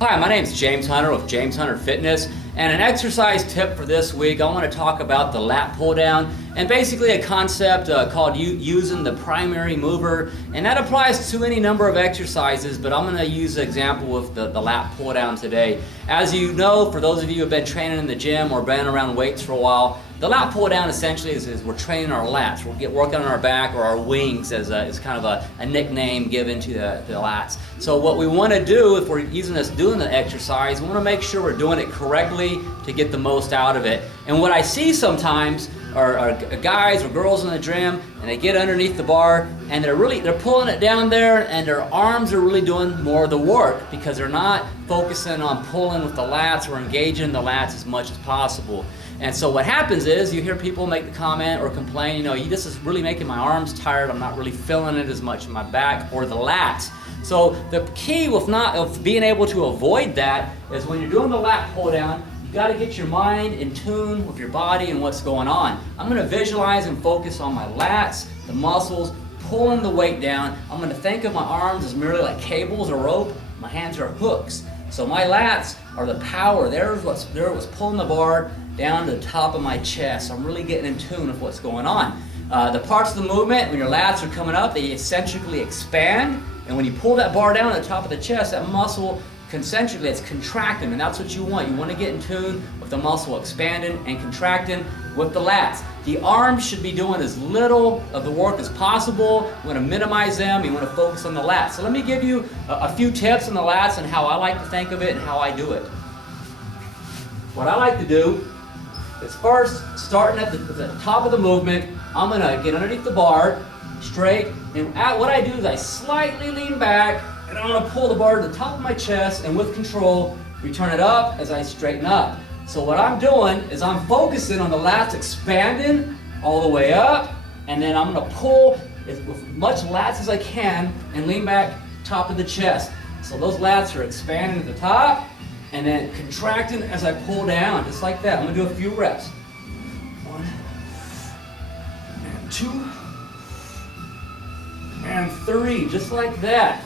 Hi, my name is James Hunter with James Hunter Fitness, and an exercise tip for this week, I want to talk about the lat pull down, and basically a concept called using the primary mover, and that applies to any number of exercises, but I'm going to use the example with the lat pull down today. As you know, for those of you who have been training in the gym or been around weights for a while, the lat pull down essentially is we're training our lats. We'll working on our back or our wings as kind of a nickname given to the lats. So what we want to do if we're doing the exercise, we want to make sure we're doing it correctly to get the most out of it. And what I see sometimes are guys or girls in the gym, and they get underneath the bar and they're pulling it down there, and their arms are really doing more of the work because they're not focusing on pulling with the lats or engaging the lats as much as possible. And so what happens is you hear people make the comment or complain, this is really making my arms tired, I'm not really feeling it as much in my back or the lats. So the key of being able to avoid that is when you're doing the lat pull down, you got to get your mind in tune with your body and what's going on. I'm going to visualize and focus on my lats, the muscles, pulling the weight down. I'm going to think of my arms as merely like cables or rope. My hands are hooks. So my lats are the power. They're what's pulling the bar down to the top of my chest. I'm really getting in tune with what's going on. The parts of the movement, when your lats are coming up, they eccentrically expand. And when you pull that bar down at the top of the chest, that muscle concentrically, it's contracting, and that's what you want. You want to get in tune with the muscle expanding and contracting with the lats. The arms should be doing as little of the work as possible. You want to minimize them. You want to focus on the lats. So let me give you a few tips on the lats and how I like to think of it and how I do it. What I like to do is first, starting at the top of the movement, I'm going to get underneath the bar, straight, and what I do is I slightly lean back, and I'm going to pull the bar to the top of my chest, and with control, return it up as I straighten up. So what I'm doing is I'm focusing on the lats expanding all the way up, and then I'm going to pull with much lats as I can and lean back top of the chest. So those lats are expanding at the top, and then contracting as I pull down, just like that. I'm going to do a few reps. 1, and 2, and 3, just like that.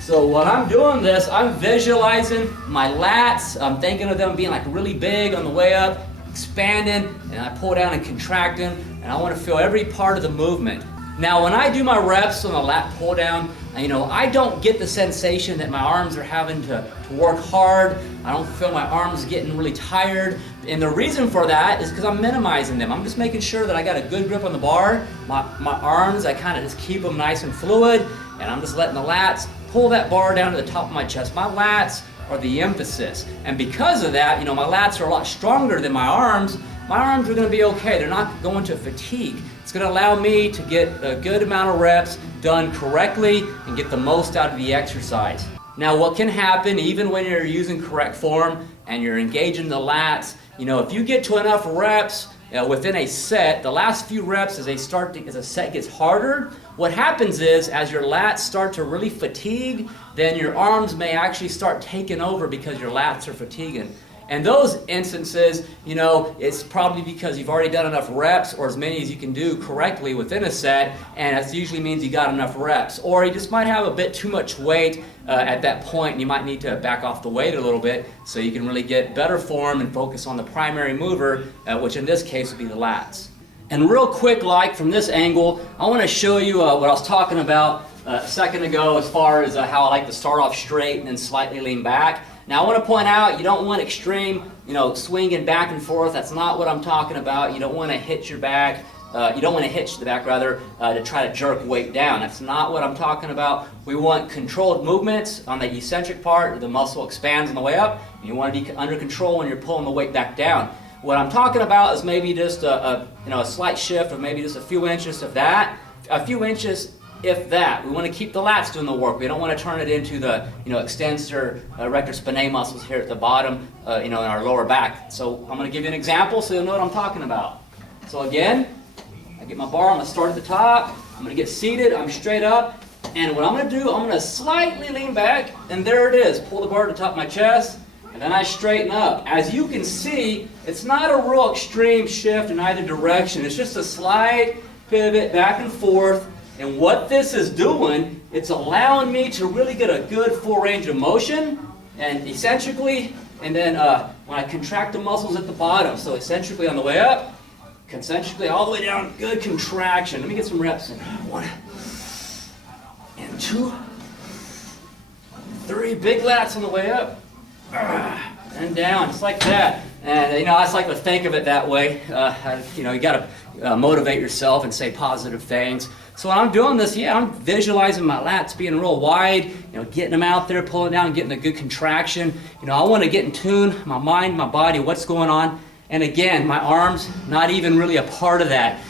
So when I'm doing this, I'm visualizing my lats. I'm thinking of them being like really big on the way up, expanding, and I pull down and contracting, and I want to feel every part of the movement. Now when I do my reps on the lat pull down, I don't get the sensation that my arms are having to work hard. I don't feel my arms getting really tired. And the reason for that is because I'm minimizing them. I'm just making sure that I got a good grip on the bar. My arms, I kind of just keep them nice and fluid, and I'm just letting the lats pull that bar down to the top of my chest. My lats are the emphasis. And because of that, my lats are a lot stronger than my arms. My arms are going to be okay. They're not going to fatigue. It's going to allow me to get a good amount of reps done correctly and get the most out of the exercise. Now what can happen even when you're using correct form and you're engaging the lats, if you get to enough reps within a set, the last few reps as a set gets harder, what happens is as your lats start to really fatigue, then your arms may actually start taking over because your lats are fatiguing. And those instances, it's probably because you've already done enough reps or as many as you can do correctly within a set, and that usually means you got enough reps. Or you just might have a bit too much weight at that point, and you might need to back off the weight a little bit so you can really get better form and focus on the primary mover, which in this case would be the lats. And real quick, from this angle, I want to show you what I was talking about a second ago as far as how I like to start off straight and then slightly lean back. Now I want to point out, you don't want extreme, swinging back and forth. That's not what I'm talking about. You don't want to hitch your back. You don't want to hitch the back, rather, to try to jerk weight down. That's not what I'm talking about. We want controlled movements on the eccentric part. The muscle expands on the way up. And you want to be under control when you're pulling the weight back down. What I'm talking about is maybe just a slight shift of maybe just a few inches of that. A few inches, if that. We want to keep the lats doing the work. We don't want to turn it into the extensor rector spinae muscles here at the bottom, in our lower back. So I'm going to give you an example so you'll know what I'm talking about. So again, I get my bar, I'm going to start at the top, I'm going to get seated, I'm straight up, and what I'm going to do, I'm going to slightly lean back, and there it is. Pull the bar to the top of my chest, and then I straighten up. As you can see, it's not a real extreme shift in either direction. It's just a slight pivot back and forth. And what this is doing, it's allowing me to really get a good full range of motion and eccentrically, and then when I contract the muscles at the bottom, so eccentrically on the way up, concentrically all the way down, good contraction. Let me get some reps in. 1 and 2, 3, big lats on the way up, and down, just like that. And you know, I just like to think of it that way. You know, you got to motivate yourself and say positive things. So when I'm doing this, yeah, I'm visualizing my lats being real wide, you know, getting them out there, pulling down, getting a good contraction. You know, I want to get in tune, my mind, my body, what's going on. And again, my arms, not even really a part of that.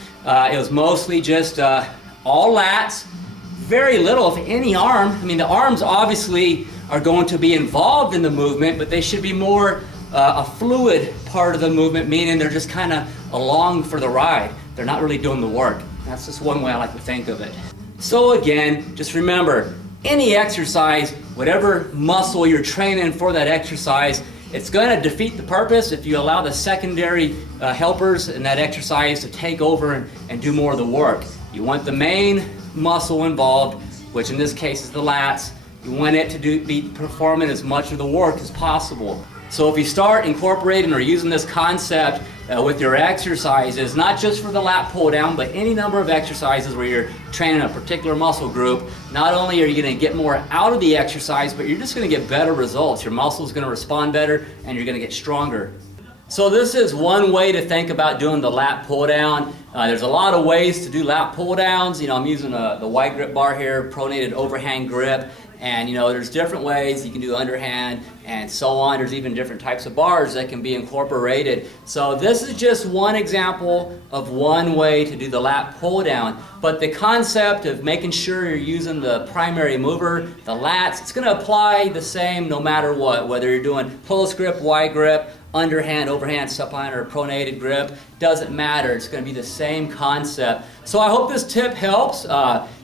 It was mostly just all lats, very little, if any, arm. I mean, the arms obviously are going to be involved in the movement, but they should be more a fluid part of the movement, meaning they're just kind of along for the ride. They're not really doing the work. That's just one way I like to think of it. So again, just remember, any exercise, whatever muscle you're training for that exercise, it's going to defeat the purpose if you allow the secondary helpers in that exercise to take over and do more of the work. You want the main muscle involved, which in this case is the lats. You want it to be performing as much of the work as possible. So if you start incorporating or using this concept with your exercises, not just for the lat pull down, but any number of exercises where you're training a particular muscle group, not only are you going to get more out of the exercise, but you're just going to get better results. Your muscle's going to respond better and you're going to get stronger. So this is one way to think about doing the lat pull down. There's a lot of ways to do lat pull downs. You know, I'm using the wide grip bar here, pronated overhand grip. And you know, there's different ways you can do underhand and so on. There's even different types of bars that can be incorporated. So this is just one example of one way to do the lat pull down. But the concept of making sure you're using the primary mover, the lats, it's going to apply the same no matter what. Whether you're doing close grip, wide grip, underhand, overhand, supine, or pronated grip, doesn't matter. It's going to be the same concept. So I hope this tip helps.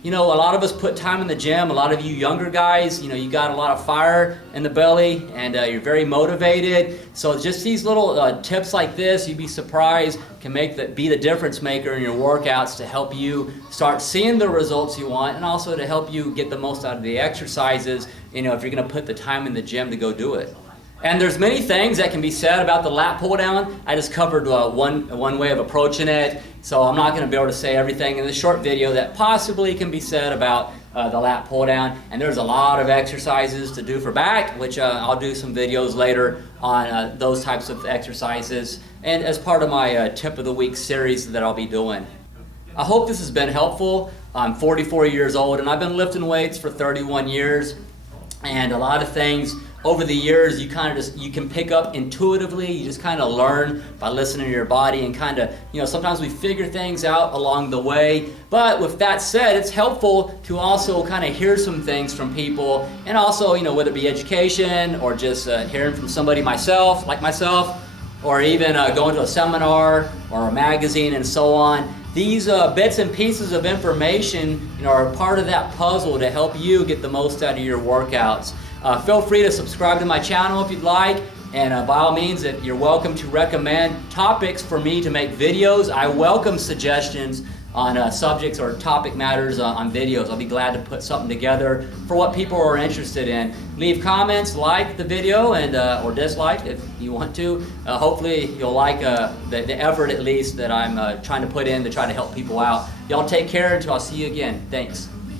You know, a lot of us put time in the gym. A lot of you younger guys, you know, you got a lot of fire in the belly and you're very motivated. So just these little tips like this, you'd be surprised, can be the difference maker in your workouts to help you start seeing the results you want and also to help you get the most out of the exercises, you know, if you're going to put the time in the gym to go do it. And there's many things that can be said about the lat pull down. I just covered one way of approaching it, so I'm not going to be able to say everything in this short video that possibly can be said about the lat pull down. And there's a lot of exercises to do for back, which I'll do some videos later on those types of exercises and as part of my tip of the week series that I'll be doing. I hope this has been helpful. I'm 44 years old and I've been lifting weights for 31 years, and a lot of things over the years you can pick up intuitively. You just kind of learn by listening to your body and kind of, you know, sometimes we figure things out along the way. But with that said, it's helpful to also kind of hear some things from people, and also, you know, whether it be education or just hearing from somebody like myself, or even going to a seminar or a magazine and so on. These bits and pieces of information, you know, are part of that puzzle to help you get the most out of your workouts. Feel free to subscribe to my channel if you'd like, and by all means, you're welcome to recommend topics for me to make videos. I welcome suggestions on subjects or topic matters on videos. I'll be glad to put something together for what people are interested in. Leave comments, like the video, and or dislike if you want to. Hopefully you'll like the effort at least that I'm trying to put in to try to help people out. Y'all take care until I see you again. Thanks.